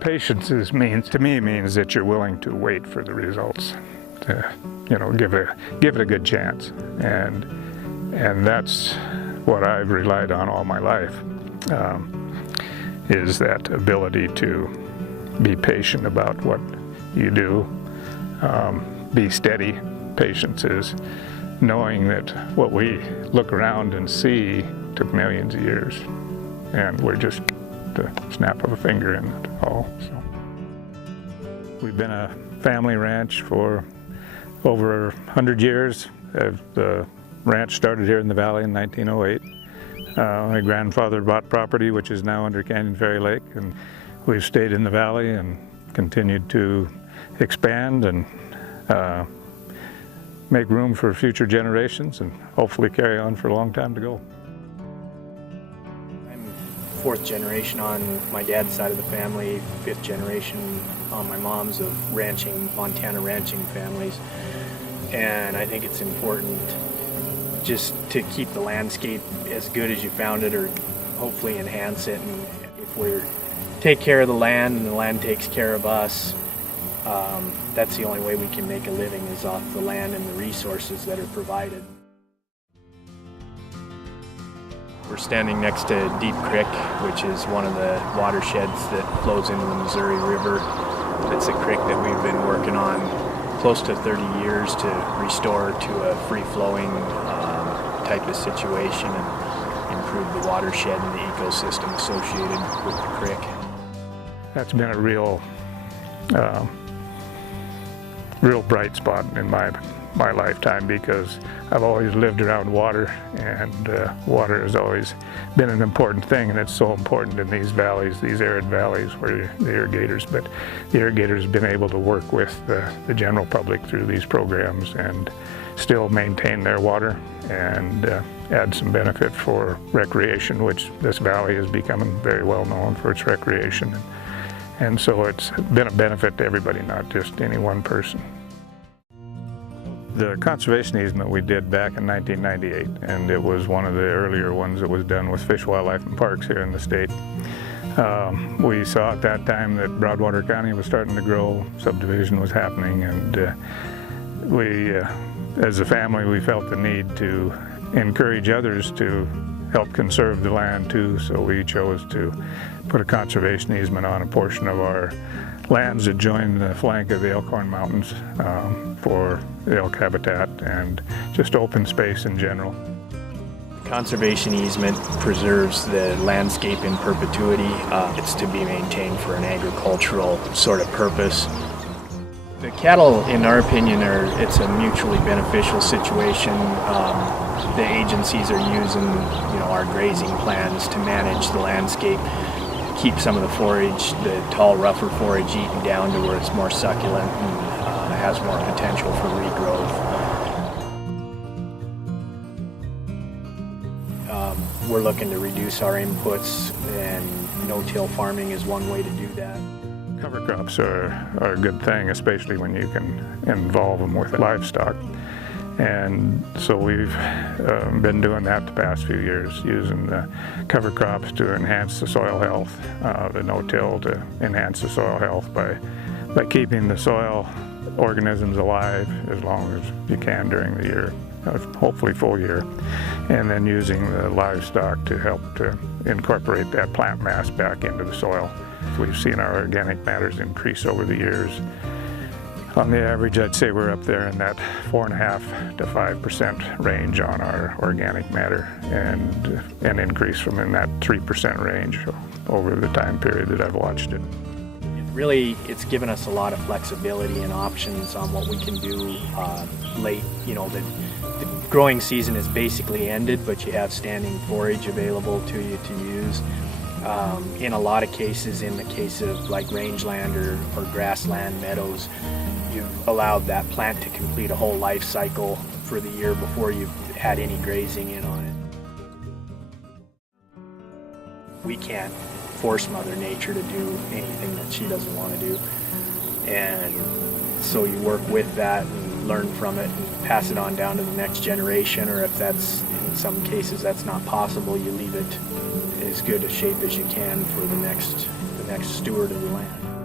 Patience means that you're willing to wait for the results, to give it a good chance, and that's what I've relied on all my life, is that ability to be patient about what you do, be steady. Patience is knowing that what we look around and see took millions of years, and we're just the snap of a finger in it all. So we've been a family ranch for over 100 years. The ranch started here in the valley in 1908. My grandfather bought property which is now under Canyon Ferry Lake, and we've stayed in the valley and continued to expand and make room for future generations and hopefully carry on for a long time to go. I'm fourth generation on my dad's side of the family, fifth generation on my mom's of Montana ranching families. And I think it's important just to keep the landscape as good as you found it, or hopefully enhance it. And if we take care of the land and the land takes care of us, that's the only way we can make a living, is off the land and the resources that are provided. We're standing next to Deep Creek, which is one of the watersheds that flows into the Missouri River. It's a creek that we've been working on close to 30 years to restore to a free-flowing type of situation and improve the watershed and the ecosystem associated with the creek. That's been a real bright spot in my lifetime, because I've always lived around water, and water has always been an important thing, and it's so important in these valleys, these arid valleys where the irrigators have been able to work with the general public through these programs and still maintain their water and add some benefit for recreation, which this valley is becoming very well known for its recreation. And so it's been a benefit to everybody, not just any one person. The conservation easement we did back in 1998, and it was one of the earlier ones that was done with Fish, Wildlife, and Parks here in the state. We saw at that time that Broadwater County was starting to grow, subdivision was happening, and we, as a family, we felt the need to encourage others to help conserve the land too, so we chose to put a conservation easement on a portion of our lands that join the flank of the Elkhorn Mountains for elk habitat and just open space in general. Conservation easement preserves the landscape in perpetuity. It's to be maintained for an agricultural sort of purpose. The cattle, in our opinion, it's a mutually beneficial situation. The agencies are using, our grazing plans to manage the landscape, keep some of the forage, the tall, rougher forage, eaten down to where it's more succulent and has more potential for regrowth. We're looking to reduce our inputs, and no-till farming is one way to do that. Cover crops are a good thing, especially when you can involve them with livestock. And so we've been doing that the past few years, using the cover crops to enhance the soil health, the no-till to enhance the soil health by keeping the soil organisms alive as long as you can during the year, hopefully full year, and then using the livestock to help to incorporate that plant mass back into the soil. We've seen our organic matters increase over the years. On the average, I'd say we're up there in that 4.5% to 5% range on our organic matter, and an increase from in that 3% range over the time period that I've watched it. It's given us a lot of flexibility and options on what we can do late. The growing season is basically ended, but you have standing forage available to you to use. In a lot of cases, in the case of like rangeland or grassland meadows, you've allowed that plant to complete a whole life cycle for the year before you've had any grazing in on it. We can't force Mother Nature to do anything that she doesn't want to do, and so you work with that and learn from it and pass it on down to the next generation, or if that's, in some cases that's not possible, you leave it as good a shape as you can for the next steward of the land.